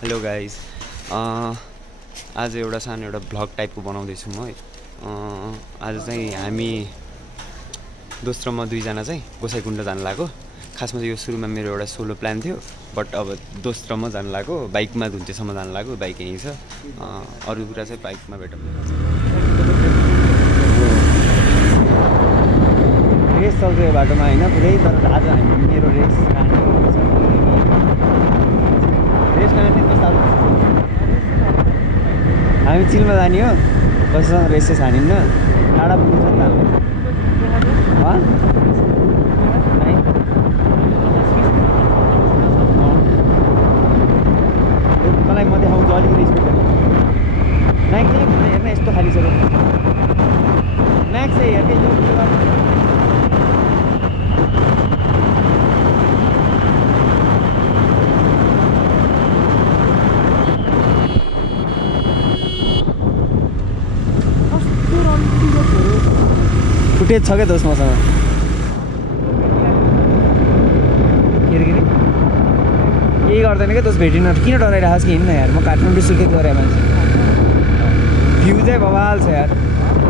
Hello guys, आज एउटा सानो एउटा भ्लग टाइपको बनाउँदैछु म है। आज चाहिँ हामी दोस्रो म दुईजना चाहिँ गोसाइकुण्ड जानु लाग्यो। खासमा चाहिँ यो सुरुमा मेरो एउटा सोलो प्लान थियो, बट अब दोस्रो म जानु लाग्यो। बाइकमा धुन्चेसम्म जानु लाग्यो, बाइक यहीँ छ। अरू कुरा चाहिँ बाइकमा भेटौँ। रेस चल्छ यो बाटोमा होइन पुरै, तर आज हामी मेरो रेस हामी चिलमा जाने हो, कसैसँग रेसेस हानिन्न। टाढा पुग्छ नि त मलाई म देखाउँछु अलिकति स्पिड नाइक हेर्न यस्तो खाली छ म्याक्स चाहिँ हेर्दै फुटेज छ क्या दोस्त मसँग। केही गर्दैन क्या दोस्त, भेटिन किन डराइरहेको छ कि हिँड्न यार। म काठमाडौँ सुर्खेत गरेँ मान्छे। भ्यू चाहिँ बवाल छ यार,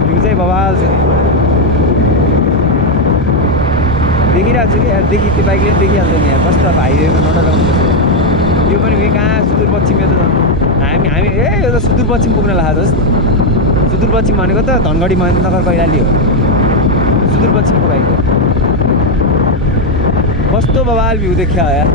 भ्यू चाहिँ बवाल छ। देखिरहेको छु कि यार, त्यो बाइकले पनि देखिहाल्छ नि यार। कस्तो अब हाइवेमा नडराउनु पर्छ। यो पनि फेरि कहाँ सुदूरपश्चिम त हामी यो त सुदूरपश्चिम पुग्न लाग्यो दोस्त। सुदूरपश्चिम भनेको त धनगढी महेन्द्रनगर कैलाली हो, सुदूरपश्चिमको बाइक हो। कस्तो बवाल भ्यू देखियो यार।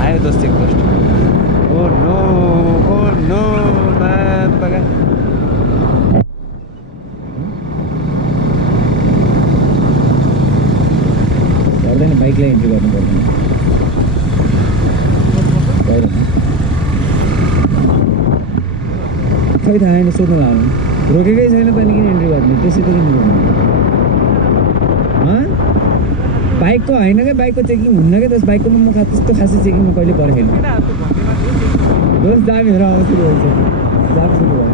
आयो दोस्त एक दोस्त। ओ नो मैन बगा पर्दैन, बाइकलाई इन्ट्री गर्नु पर्दैन। खै थाहा छैन, सोध्नु लाग्नु रोकेकै छैन तैँले किन इन्ट्री गर्ने, त्यसै त किन गर्नु। बाइकको होइन क्या, बाइकको चेकिङ हुन्न क्या दोस्त। बाइकको म त्यस्तो खासै चेकिङमा कहिले परेको छैन दोस्त। दामीहरू आउँछ सुरु हुन्छ, जाम सुरु भयो।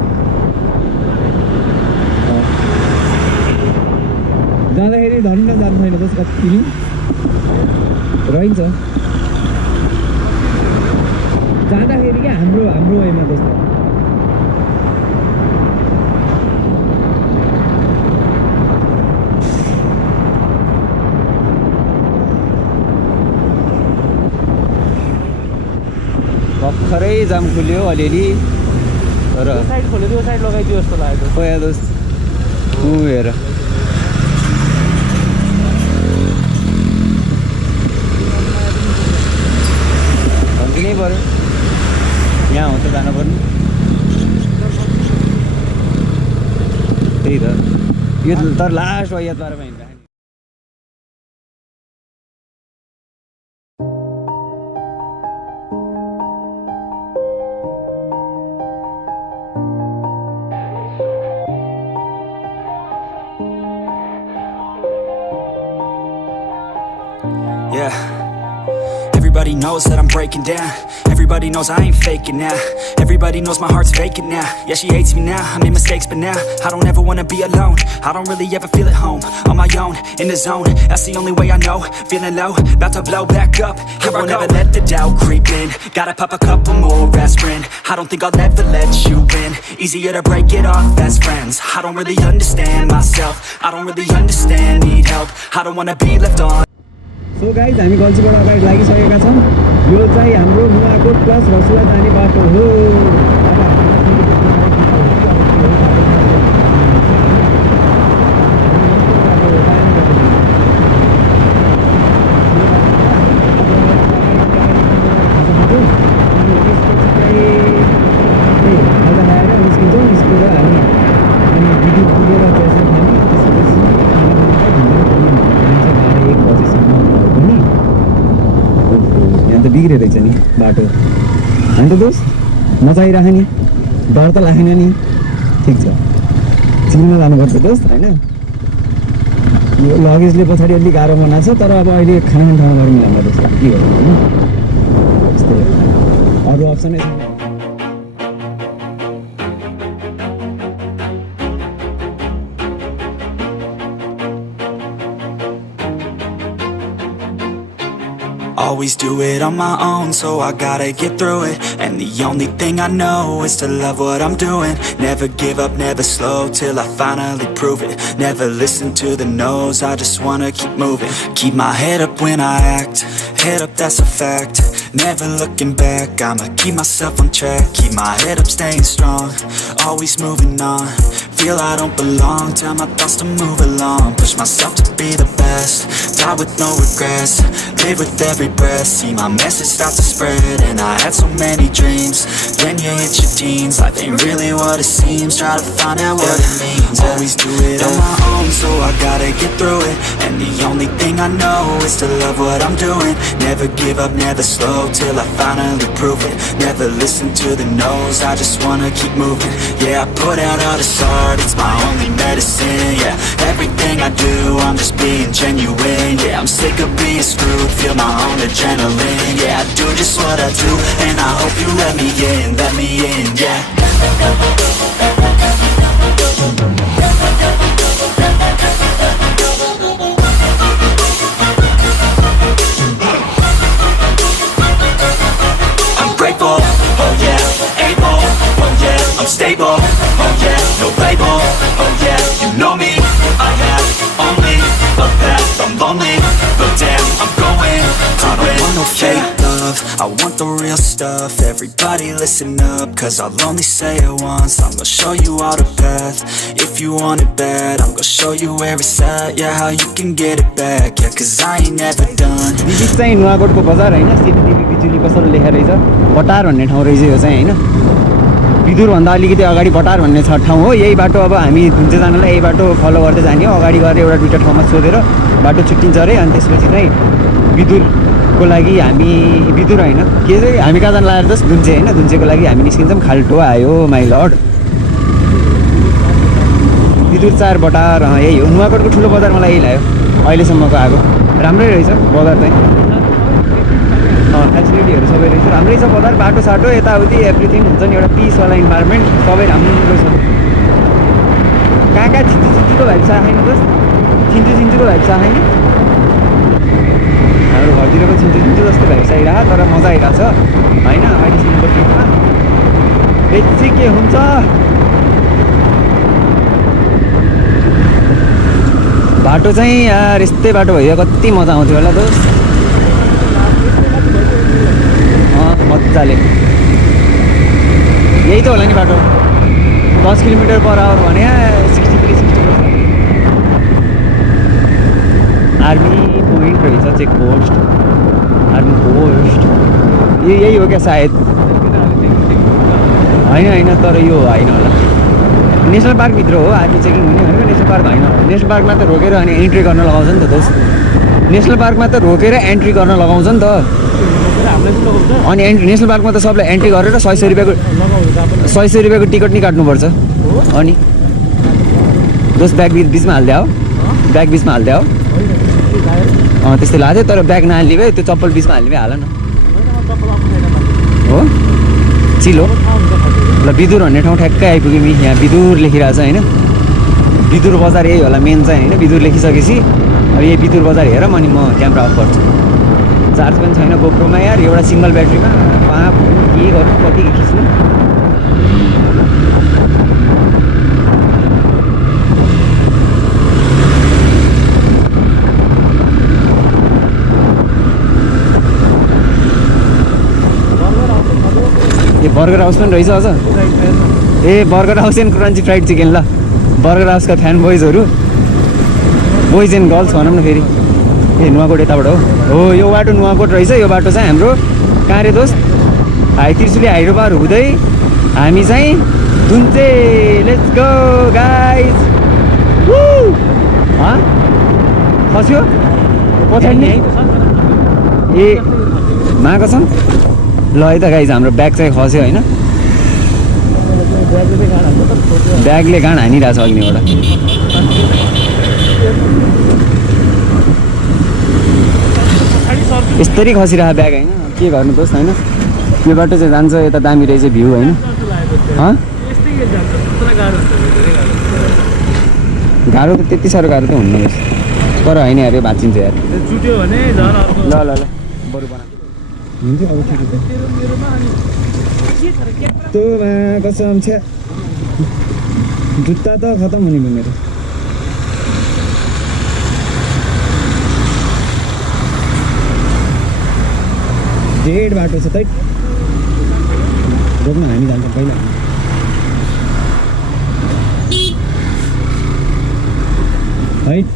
जाँदाखेरि धन्न जानु छैन दोस्त, कति रहन्छ जाँदाखेरि क्या हाम्रो वेमा दोस्त। भर्खरै जाम खुल्यो अलिअलि, तर साइड खोल्यो, त्यो साइड लगाइदियो जस्तो लाग्यो खोया दोस्त। हेर भनिदिनै पऱ्यो, यहाँ हो त जानु पर्ने। त्यही त, यो तर लास्ट वायातबारमा हिँड्दा Everybody knows that I'm breaking down. Everybody knows I ain't faking now. Everybody knows my heart's vacant now. Yeah, she hates me now, I made mistakes but now I don't ever wanna be alone. I don't really ever feel at home. On my own, in the zone, that's the only way I know. Feeling low, about to blow back up. Here I never let the doubt creep in. Gotta pop a couple more aspirin. I don't think I'll ever let you in. Easier to break it off best friends. I don't really understand myself. I don't really understand, need help. I don't wanna be left on. So guys, हामी गल्छीबाट अगाडि लागिसकेका छौँ। यो चाहिँ हाम्रो Nuwakot plus Rasuwa जाने बाटो हो। बिग्रे रहेछ नि बाटो, होइन त दोस्त। मजा आइरहेको नि, डर त लागेन नि। ठिक छ, चिनमा जानुपर्छ दोस्त, होइन। यो लगेजले पछाडि अलिक गाह्रो बनाएको छ, तर अब अहिले खाना ठाउँमा गरौँ होला दोस्त, के गर्नु होइन। त्यस्तै अरू अप्सनै छैन। always do it on my own, so I gotta get through it. And the only thing I know is to love what I'm doing. Never give up, never slow till I finally prove it. Never listen to the no's, I just wanna keep moving. Keep my head up when I act, head up, that's a fact. Never looking back, I'ma keep myself on track. Keep my head up, staying strong, always moving on. Feel I don't belong, tell my thoughts to move along. Push myself to be the best, die with no regrets. Live with every breath, see my message start to spread. And I had so many dreams, then you hit your teens. Life ain't really what it seems, try to find out what it means. Always do it on my own, so I gotta get through it. And the only thing I know is to love what I'm doing. Never give up, never slow till I finally prove it. Never listen to the no's, I just wanna keep moving. Yeah, I put out all this art, it's my only medicine. Yeah, everything I do, I'm just being genuine. Yeah, I'm sick of being screwed, feel my own adrenaline. Yeah, I do just what I do, and I hope you let me in, yeah. I'm grateful, oh yeah, able, oh yeah, I'm stable, oh yeah, no label, oh yeah, you know me, I have only a path, I'm lonely, but damn, I'm going to I don't want no fake love, I want the real stuff. Everybody listen up, cause I'll only say it once. I'm gonna show you all the path, if you want it bad. I'm gonna show you where it's at, yeah, how you can get it back. Yeah, cause I ain't never done. बिच चाहिँ नुवाकोटको बजार हैन, सिटिटिभी बिजुली पसल लेखेर रहेछ, बटार भन्ने ठाउँ रहेछ यो चाहिँ हैन। विदुरभन्दा अलिकति अगाडि बटार भन्ने छ ठाउँ हो। यही बाटो अब हामी घुम्दै जानलाई यही बाटो फलो गर्दै जाने हो। अगाडि गएर एउटा दुईटा ठाउँमा सोधेर बाटो छुट्टिन्छ रे। अनि त्यसपछि चाहिँ विदुरको लागि हामी विदुर हैन के चाहिँ हामी कहाँ जान लागेर जस्ट दुन्चे हैन, दुन्चेको लागि हामी निस्किन्छौँ। खाल्टो आयो माइ लर्ड। विदुर 4 बटार यही हो। नुवाकोटको ठुलो बजार मलाई यही लाग्यो अहिलेसम्मको आएको। राम्रै रहेछ बजार चाहिँ, फेसिलिटीहरू सबै रहेछ, राम्रै छ बजार। बाटो साटो यताउति एभ्रिथिङ हुन्छ नि, एउटा पिसवाला इन्भाइरोमेन्ट सबै राम्रो छ। कहाँ कहाँ छिन्चुको भाइ छ छैन त, छिन्चुको भाइ छ छैन। हाम्रो घरतिरको छिन्चु जस्तो भाइ आइरहेको, तर मजा आइरहेको छ होइन। अहिलेसम्मको ट्रिपमा बेसी के हुन्छ बाटो चाहिँ यार, यस्तै बाटो भइदियो कति मजा आउँथ्यो होला दोस्त। मजाले यही त होला नि बाटो। 10 किलोमिटर/आवर भने 63-64। आर्मी पोइन्ट रहेछ, चेक पोस्ट, आर्मी पोस्ट यही हो क्या सायद, होइन तर यो होइन होला। नेसनल पार्कभित्र हो आर्मी चेकिङ हुने भनेको, नेसनल पार्क होइन। नेसनल पार्कमा त रोकेर अनि एन्ट्री गर्न लगाउँछ नि त दोस्त। नेसनल पार्कमा त रोकेर एन्ट्री गर्न लगाउँछ नि त। अनि नेसनल पार्कमा त सबलाई एन्ट्री गरेर 100 रुपियाँको टिकट नि काट्नुपर्छ। अनि दोस्त ब्याग बिचमा हालिदियो हो, ब्याग बिचमा हालिदियो हो। त्यस्तै लाग्थ्यो, तर ब्याग नहाल्ने भए त्यो चप्पल बिचमा हाल्ने भए हाल न हो। चिलो ल विदुर भन्ने ठाउँ ठ्याक्कै आइपुग्यौँ। यहाँ विदुर लेखिरहेको छ होइन। विदुर बजार यही होला मेन चाहिँ होइन। विदुर लेखिसकेपछि अब यही विदुर बजार हेर, अनि म क्यामेरा अफ गर्छु। चार्ज पनि छैन गोप्रोमा यार, एउटा सिङ्गल ब्याट्रीमा कहाँ के गर्नु, कति खिच्नु। ए बर्गर हाउस पनि रहेछ अझ। A burger house and crunchy fried chicken. ल बर्गर हाउसका फ्यान बोइजहरू, बोइज एन्ड गर्ल्स भनौँ न फेरि। ए नुवाकोट यताबाट हो यो बाटो नुवाकोट रहेछ। यो बाटो चाहिँ हाम्रो कहाँ रे दोस्त, त्रिशुली हाइरो पार हुँदै हामी चाहिँ दुन्चे। Let's go guys. खस्यो पछाडि ए माको छ ल है त गाइज। हाम्रो ब्याग चाहिँ खस्यो होइन, ब्यागले गाँड हानिरहेछ अघिबाट। यस्तरी खसिरहेको ब्याग होइन, के गर्नु दोस्त होइन। यो बाटो चाहिँ जान्छ यता, दामी रहेछ भ्यू होइन। गाह्रो त त्यति साह्रो गाह्रो त हुन्न रहेछ, तर होइन यार यो भाँचिन्छ यार। ल ल ल बरु बना हुन्थ्यो अब ठिकै तँमा कसम छ जुत्ता त खतम हुने भयो मेरो डेढ बाटो छ तै रोक्न हामी जान्छौँ पहिला हाइट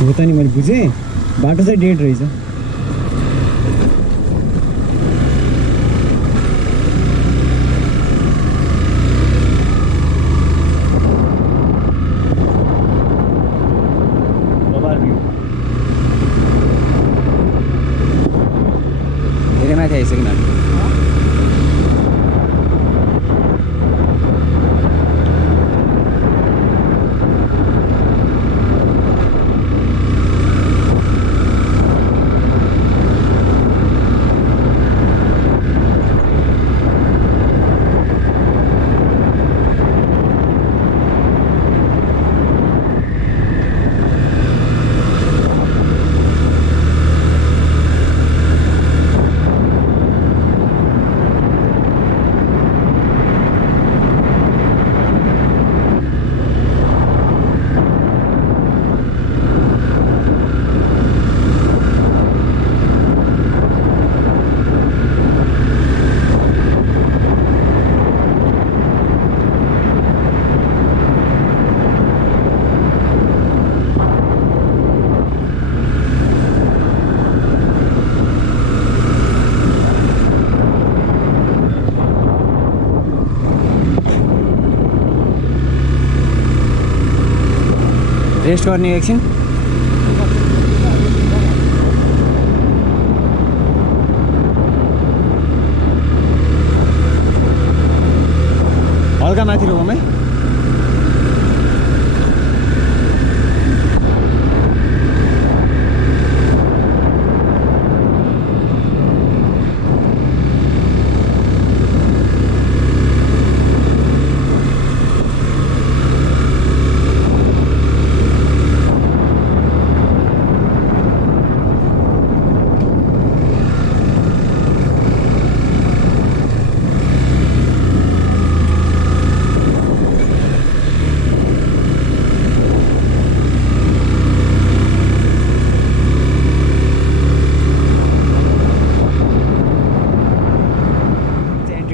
हो त नि मैले बुझेँ बाटो चाहिँ डेड रहेछ धेरै माथि आइसक्यो नानी रेस्ट गर्ने एकछिन हल्का माथि रोकौँ है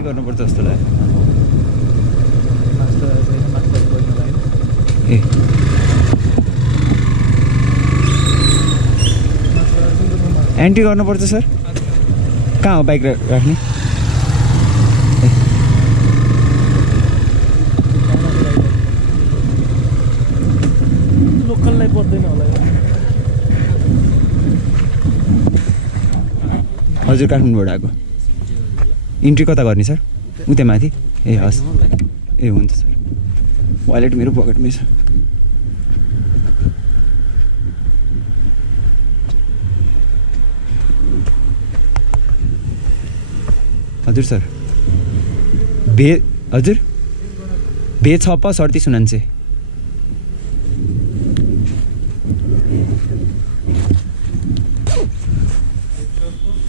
गर्नुपर्छ जस्तो लाग्यो ए एन्ट्री गर्नुपर्छ सर कहाँ हो बाइक राख्ने लोकललाई पर्दैन होला हजुर काठमाडौँबाट आएको इन्ट्री कता गर्ने सर उता माथि ए हस् ए हुन्छ सर वालेट मेरो पकेटमै छ हजुर सर हजुर भेज 37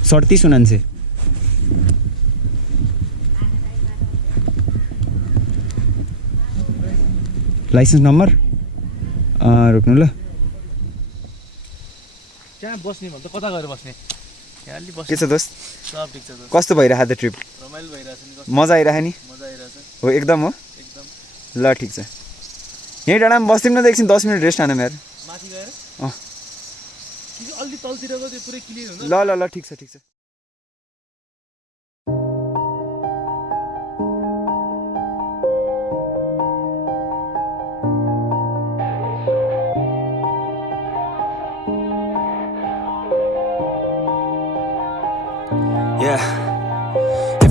39 लाइसेन्स नम्बर रोक्नु ल त्यहाँ बस्ने भन्दा कता गएर बस्ने यहाँ अलि बस्ने के छ दोस्त सब ठिक छ दोस्त कस्तो भइरहेको छ ट्रिप रमाइलो भइरहेछ नि मजा आइरहेको नि मजा आइरहेछ हो एकदम हो एकदम ल ठिक छ यहीँ डाँडामा बस्दिउँ न त एकछिन 10 मिनट रेस्ट हानौँ यार माथि गएर अँ अलि तलतिरको त्यो पुरै क्लियर हुन्छ ल ल ल ठिक छ ठिक छ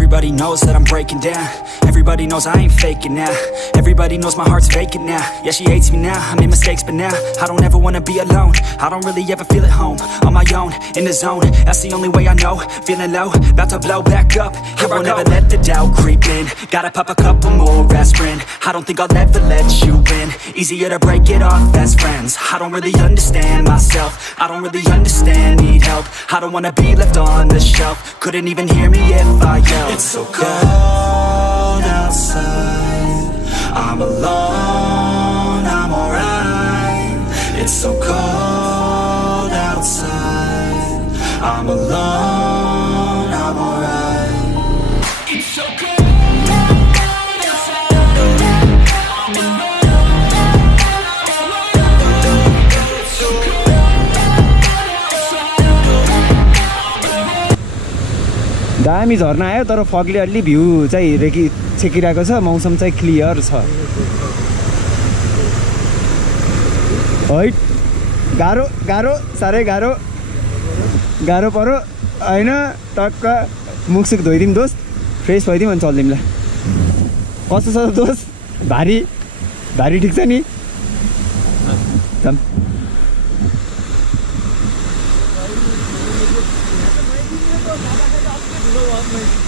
Everybody knows that I'm breaking down. Everybody knows I ain't faking now. Everybody knows my heart's vacant now. Yeah, she hates me now, I made mistakes but now I don't ever wanna be alone. I don't really ever feel at home. On my own, in the zone, that's the only way I know. Feeling low, about to blow back up. Here I never let the doubt creep in. Gotta pop a couple more aspirin. I don't think I'll ever let you in. Easier to break it off best friends. I don't really understand myself. I don't really understand, need help. I don't wanna be left on the shelf. Couldn't even hear me if I yelled. It's so cold outside, I'm alone, I'm alright. It's so cold outside, I'm alone, I'm alright. It's so cold. दामी झर्ना आयो तर फगले अलि view चाहिँ छेकिरहेको छ मौसम चाहिँ clear छ है गाह्रो गाह्रो साह्रै गाह्रो गाह्रो पर्यो हैन टक्क मुखसुख धोइदिउँ दोस्त फ्रेस भइदिउँ अनि चल्दिउँ ल कस्तो छ दोस्त भारी भारी ठिक छ नि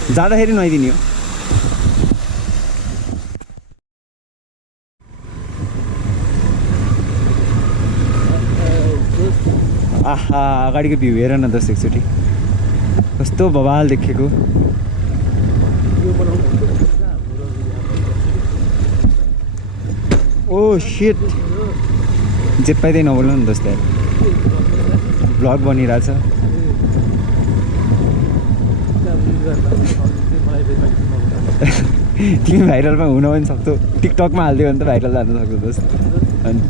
जाँदाखेरि नुहाइदिने हो आहा अगाडिको भ्यू हेर न दोस्त एकचोटि कस्तो बवाल देखेको ओ शिट जे पाइँदै नबोल्नु नि दोस्त भ्लग बनिरहेछ तिमी भाइरलमा हुन पनि सक्छौ टिकटकमा हालिदियो भने त भाइरल जान सक्छौ दोस्त अनि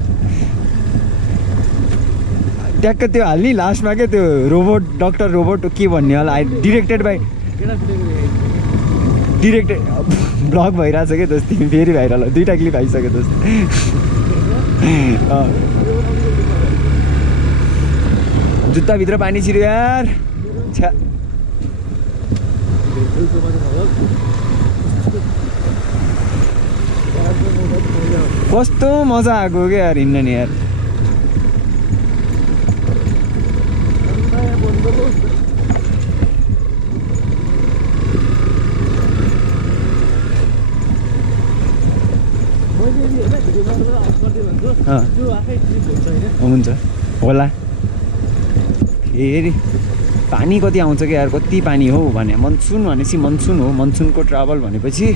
ट्याक्क त्यो हाल्ने लास्टमा क्या त्यो रोबोट डक्टर रोबोट के भन्ने होला डिरेक्टेड ब्लग भइरहेछ क्या दोस्त तिमी फेरि भाइरल हो 2टा क्लिप आइसक्यो दोस्त जुत्ताभित्र पानी छिर्यो यार छ्या कस्तो मजा आएको क्या यार हिँड्न नि यार हुन्छ होला फेरि पानी कति आउँछ क्या यार कति पानी हो भने मनसुन भनेपछि मनसुन हो मनसुनको ट्राभल भनेपछि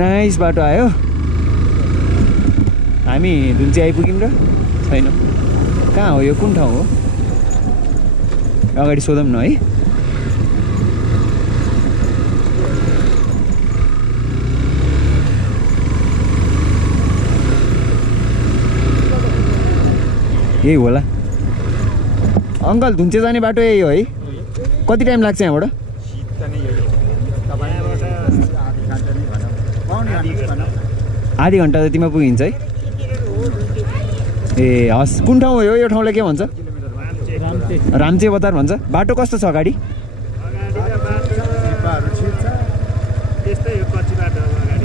नाइस बाटो आयो हामी धुन्चे आइपुग्यौँ र छैन कहाँ हो यो कुन ठाउँ हो अगाडि सोधौँ न है यही होला अङ्कल धुन्चे जाने बाटो यही हो है कति टाइम लाग्छ यहाँबाट आधी घन्टा जतिमा पुगिन्छ है ए हस् कुन ठाउँ हो यो ठाउँलाई के भन्छ रामचे बजार भन्छ बाटो कस्तो छ अगाडि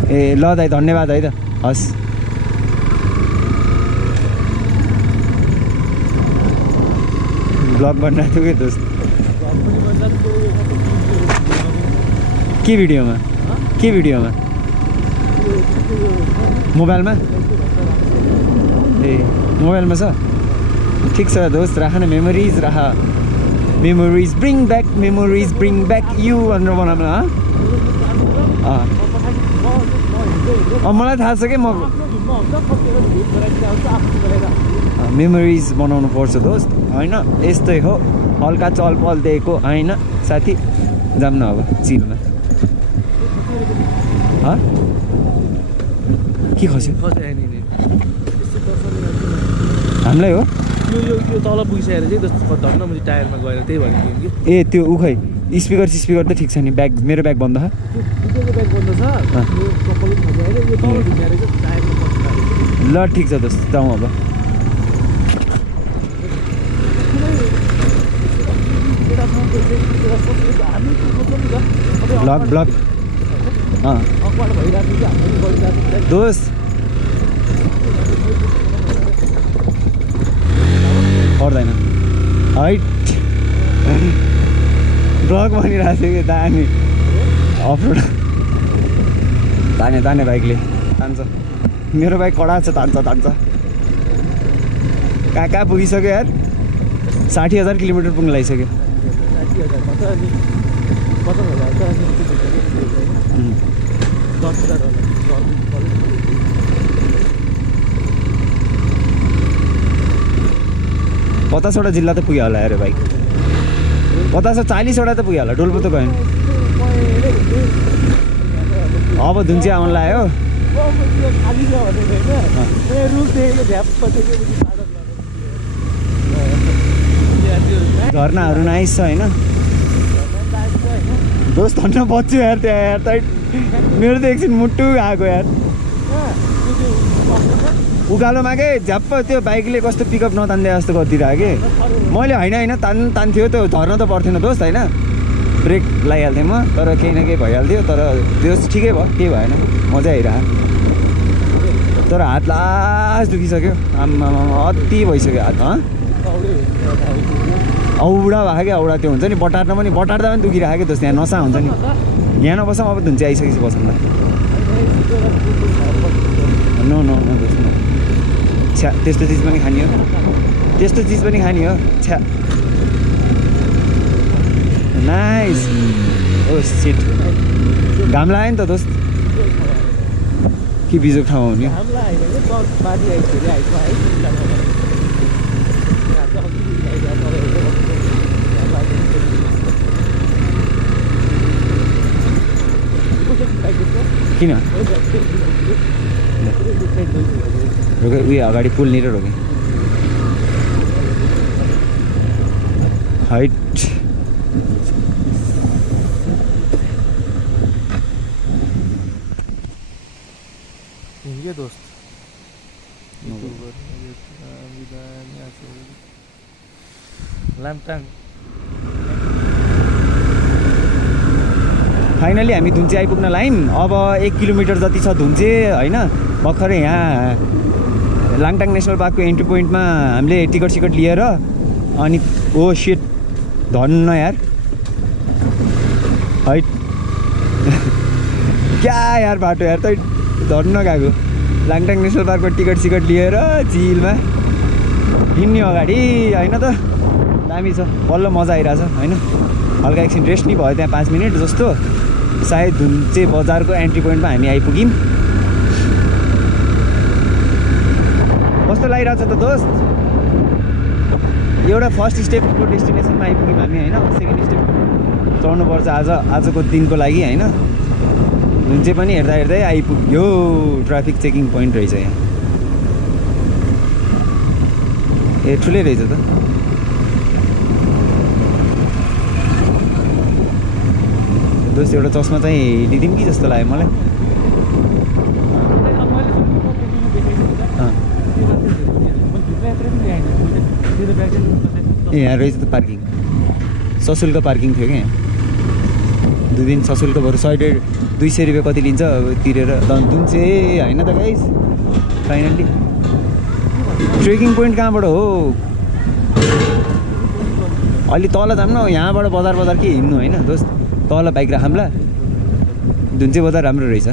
ए ल दाइ धन्यवाद है त हस् ब्लग बनाएको थियो कि दोस्त के भिडियोमा मोबाइलमा ए मोबाइलमा छ ठिक छ दोस्त राख न मेमोरिज राख मेमोरिज ब्रिङ ब्याक यु भनेर बनाउनु मलाई थाहा छ कि म मेमोरिज बनाउनु पर्छ दोस्त होइन यस्तै हो हल्का चलपल दिएको होइन साथी जाऊँ न अब चिलमा के खस्यो हामीलाई हो यो तल पुगिसकेर चाहिँ धन्न मैले टायरमा गएर त्यही भनेको कि ए त्यो उखै स्पिकर त ठिक छ नि ब्याग मेरो ब्याग बन्द ल ठिक छ दोस्त जाउँ अब ब्लग अखबार भइरहेको थियो कि हामी गरिरहेको दोस्त पर्दैन हाइट ब्लग बनिरहेको थियो कि दाने अफरोड ताने बाइकले तान्छ मेरो बाइक कडा छ तान्छ कहाँ पुगिसक्यो यार 60,000 किलोमिटर पुग्न लागिसक्यो 60,000 भन्छ अनि 50,000 त अनि 10,000 होला 50वटा जिल्ला त पुग्यो होला यार बाइक 40वटा त पुग्यो होला डोल्पो त गएन अब धुन्चे आउनु लाग्यो खाली छ भने होइन रुख देखेको झ्याप्प झर्नाहरू नाइस छ होइन दोस्त धन्न बच्छु यार त्यहाँ यार त मेरो त एकछिन मुटु आएको यार उकालोमा के झ्याप्प त्यो बाइकले कस्तो पिकअप नतान्दै जस्तो गरिदिरहेको कि मैले होइन तान्थ्यो त्यो झर्न त पर्थेन दोस्त होइन ब्रेक लगाइहाल्थेँ म तर केही न केही भइहाल्थ्यो तर त्यो ठिकै भयो केही भएन मजा आइरह तर हात लास दुखिसक्यो आम्मा अति भइसक्यो हात औडा भएको क्या औडा त्यो हुन्छ नि बटार्दा पनि दुखिरहेको क्या दोस्त यहाँ नसा हुन्छ नि यहाँ नबसौँ अब धुन्चे आइसकेपछि बसौँ ल नो दोस्त नो छ्या त्यस्तो चिज पनि खाने हो छ्या नाइस ओ सिट घाम लाग्यो नि त दोस्त के बिजोक ठाउँमा हुने किन रोके उयो अगाडि पुलनिर रोके हाइट के दोस्त लामटाङ फाइनली हामी धुन्चे आइपुग्न लायौँ अब 1 किलोमिटर जति छ धुन्चे होइन भर्खरै यहाँ लाङटाङ नेसनल पार्कको एन्ट्री पोइन्टमा हामीले टिकट लिएर अनि ओ सिट धन्न यार हाइट क्या यार बाटो यार त धन्न गएको लाङटाङ नेसनल पार्कको टिकट लिएर झिलमा हिँड्ने अगाडि होइन त दामी छ बल्ल मजा आइरहेछ होइन हल्का एकछिन रेस्ट नि भयो त्यहाँ 5 मिनट जस्तो सायद धुन्चे बजारको एन्ट्री पोइन्टमा हामी आइपुग्यौँ कस्तो लागिरहेछ त दोस्त एउटा फर्स्ट स्टेपको डेस्टिनेसनमा आइपुग्यौँ हामी होइन सेकेन्ड स्टेप चढ्नुपर्छ आजको दिनको लागि होइन धुन्चे पनि हेर्दै आइपुग्यो ट्राफिक चेकिङ पोइन्ट रहेछ यहाँ ए ठुलै रहेछ त दोस्त एउटा चस्मा चाहिँ लिदिउँ कि जस्तो लाग्यो मलाई ए यहाँ रहेछ त पार्किङ सशुल्क पार्किङ थियो क्या यहाँ 2 दिन सशुल्क बरु 100-200 रुपियाँ कति लिन्छ तिरेर धुन्चे होइन त गाइस फाइनल्ली ट्रेकिङ पोइन्ट कहाँबाट हो अलि तल जाऊँ न यहाँबाट बजार के हिँड्नु होइन दोस्त तल बाइक राखौँला धुन्चे बजार राम्रो रहेछ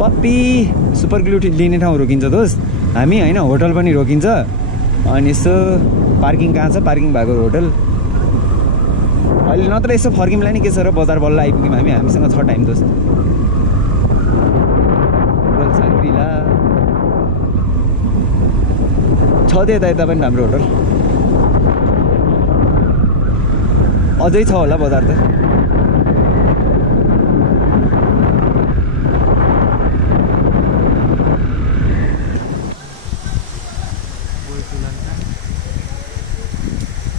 पप्पी सुपर ग्लु लिने ठाउँ रोकिन्छ दोस्त हामी होइन होटल पनि रोकिन्छ अनि यसो पार्किङ कहाँ छ पार्किङ भएको होटल अहिले नत्र यसो फर्किउँला नि के छ र बजार बल्ल आइपुग्यौँ हामीसँग छ टाइम दोस्त साङ्ग्रिला छ त यता पनि राम्रो होटल अझै छ होला बजार त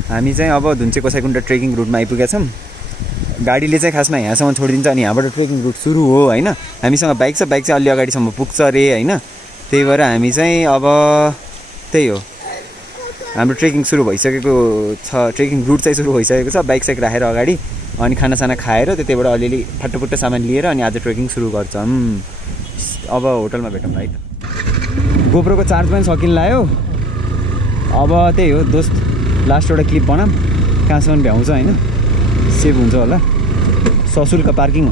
हामी चाहिँ अब धुन्चे गोसाइकुण्ड ट्रेकिङ रुटमा आइपुगेका छौँ गाडीले चाहिँ खासमा यहाँसम्म छोडिदिन्छ अनि यहाँबाट ट्रेकिङ रुट सुरु हो होइन हामीसँग बाइक छ बाइक चाहिँ अलि अगाडिसम्म पुग्छ अरे होइन त्यही भएर हामी चाहिँ अब त्यही हो हाम्रो ट्रेकिङ सुरु भइसकेको छ ट्रेकिङ रुट चाहिँ सुरु भइसकेको छ बाइक साइक राखेर अगाडि अनि खानासाना खाएर त्यतिबाट अलिअलि फाटोफुट्टो सामान लिएर अनि आज ट्रेकिङ सुरु गर्छौँ अब होटलमा भेटौँ है त गोप्रोको चार्ज पनि सकिन लाग्यो अब त्यही हो दोस्त लास्ट एउटा क्लिप बनाऊँ कहाँसम्म भ्याउँछ होइन सेभ हुन्छ होला सशुल्क पार्किङ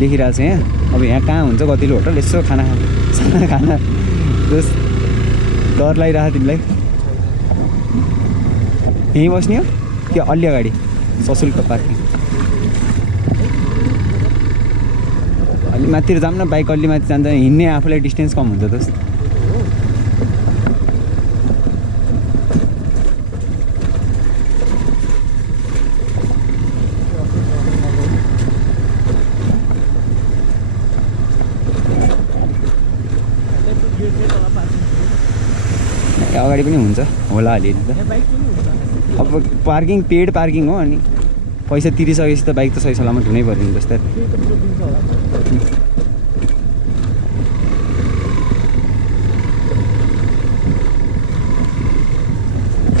लेखिरहेको छ यहाँ अब यहाँ कहाँ हुन्छ कतिले होटल यसो खाना दोस्त डर लागिरहेको तिमीलाई यहीँ बस्ने हो कि अलि अगाडि सशुल्क पार्किङ अलि माथितिर जाऊँ न बाइक अलि माथि जाँदा हिँड्ने आफूलाई डिस्टेन्स कम हुन्छ दोस्त अगाडि पनि हुन्छ होला अलिअलि त अब पार्किङ पेड पार्किङ हो अनि पैसा तिरिसकेपछि त बाइक त सही सलामत हुनै पर्यो नि जस्तै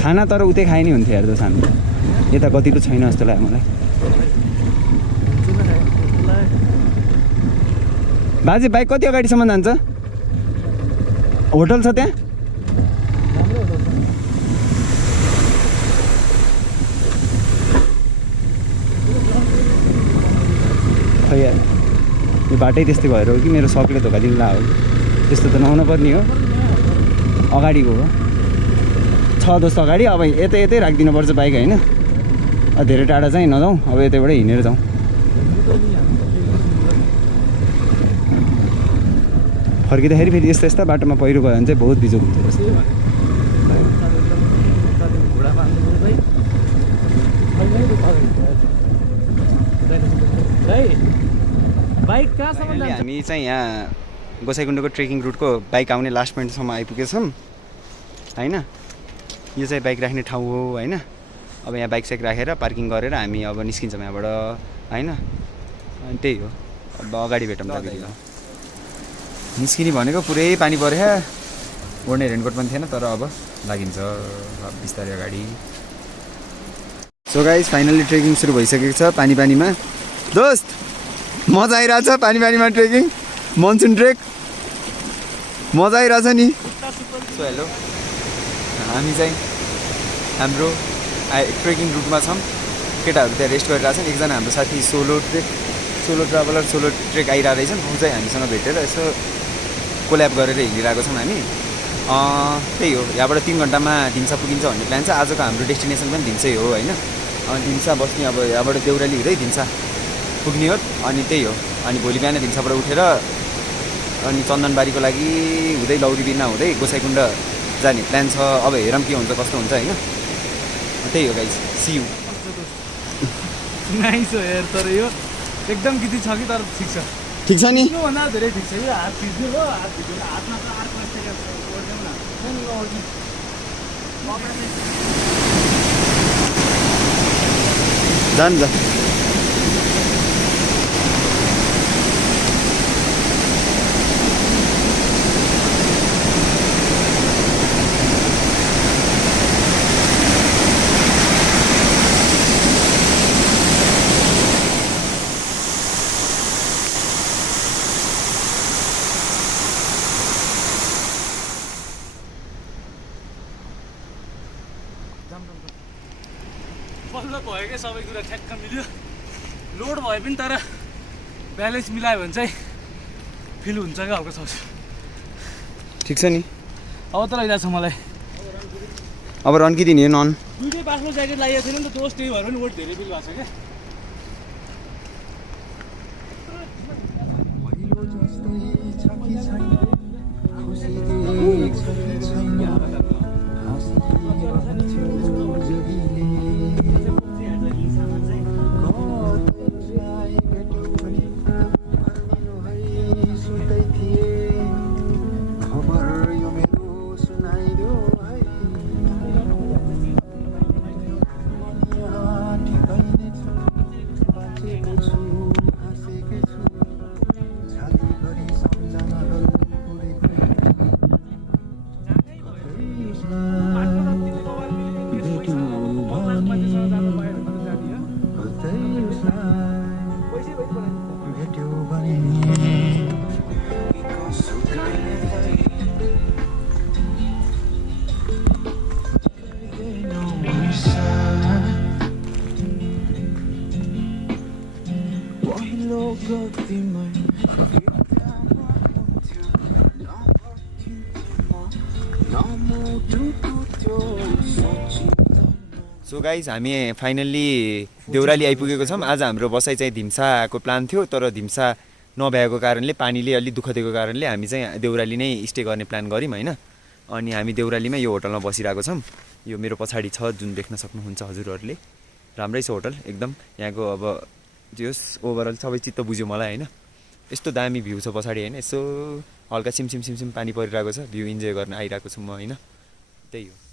खाना तर उतै खाए नि हुन्थ्यो हेर्दा हामी यता कतिको छैन जस्तो लाग्यो मलाई बाजे बाइक कति अगाडिसम्म जान्छ होटल छ त्यहाँ खै यार यो बाटै त्यस्तै भएर हो कि मेरो सकले धोका दिनु ला हो त्यस्तो त नहुनु पर्ने हो अगाडिको हो छ दोस्त अगाडि अब यतै राखिदिनुपर्छ बाइक होइन धेरै टाढा चाहिँ नजाउँ अब यतैबाटै हिँडेर जाउँ फर्किँदाखेरि फेरि यस्ता बाटोमा पहिरो गयो भने चाहिँ बहुत बिजोग हुन्छ हामी चाहिँ यहाँ गोसाइकुण्डको ट्रेकिङ रुटको बाइक आउने लास्ट पोइन्टसम्म आइपुगेछौँ होइन यो चाहिँ बाइक राख्ने ठाउँ हो होइन अब यहाँ बाइक साइक राखेर पार्किङ गरेर हामी अब निस्किन्छौँ यहाँबाट होइन अनि त्यही हो अब अगाडि भेटौँ दार्जिलिङ निस्किने भनेको पुरै पानी पऱ्यो ओड्ने रेनकोट पनि थिएन तर अब लागिन्छ बिस्तारै अगाडि सो गाइस फाइनल्ली ट्रेकिङ सुरु भइसकेको छ पानीमा दोस्त मजा आइरहेछ पानीमा ट्रेकिङ मनसुन ट्रेक मजा आइरहेछ नि सो हेलो हामी चाहिँ हाम्रो ट्रेकिङ रुटमा छौँ केटाहरू त्यहाँ रेस्ट गरिरहेको छन् एकजना हाम्रो साथी सोलो ट्रेक आइरहेको रहेछन् ऊ चाहिँ हामीसँग भेटेर यसो कोल्याब गरेर हिँडिरहेको छौँ हामी त्यही हो यहाँबाट 3 घन्टामा धिम्सा पुगिन्छ भन्ने प्लान छ आजको हाम्रो डेस्टिनेसन पनि धिम्सै हो होइन धिम्सा बस्ने अब यहाँबाट देउराली हुँदै धिम्सा पुग्ने हो अनि त्यही हो अनि भोलि बिहान धिम्साबाट उठेर अनि चन्दनबारीको लागि हुँदै लौरीबिना हुँदै गोसाइकुण्ड जाने प्लान छ अब हेरौँ के हुन्छ कस्तो हुन्छ होइन त्यही हो गाइस सी यू नाइस हो यार तर यो एकदम गीति छ कि तर ठिक छ नि भन्दा धेरै ठिक छ यो हात थिच्नु हो हात थिच्नु हातमा त अर्को जान्छ बल्ल भयो क्या सबै कुरा ठ्याक्क मिल्यो लोड भए पनि तर ब्यालेन्स मिलायो भने चाहिँ फिल हुन्छ क्या हल्का छ ठिक छ नि अब त लैरहेको छ मलाई अब रन्की दिने हो नन दुइटै पासपोर्ट ज्याकेट लागेको छैन नि त दोस्त त्यही भएर पनि वेट धेरै फिल भएको छ क्या सो गाइज हामी फाइनल्ली देउराली आइपुगेको छौँ। आज हाम्रो बसाइ चाहिँ धिम्साको प्लान थियो, तर धिम्सा नभएको कारणले पानीले अलिक दुःख दिएको कारणले हामी चाहिँ देउराली नै स्टे गर्ने प्लान गऱ्यौँ होइन। अनि हामी देउरालीमै यो होटलमा बसिरहेको छौँ। यो मेरो पछाडि छ जुन देख्न सक्नुहुन्छ हजुरहरूले। राम्रै छ होटल एकदम। यहाँको अब जस ओभरअल सबै चित्त बुझ्यो मलाई होइन। यस्तो दामी भ्यू छ पछाडि होइन। यसो हल्का सिमसिम पानी परिरहेको छ। भ्यू इन्जोय गर्न आइरहेको छु म होइन। त्यही हो।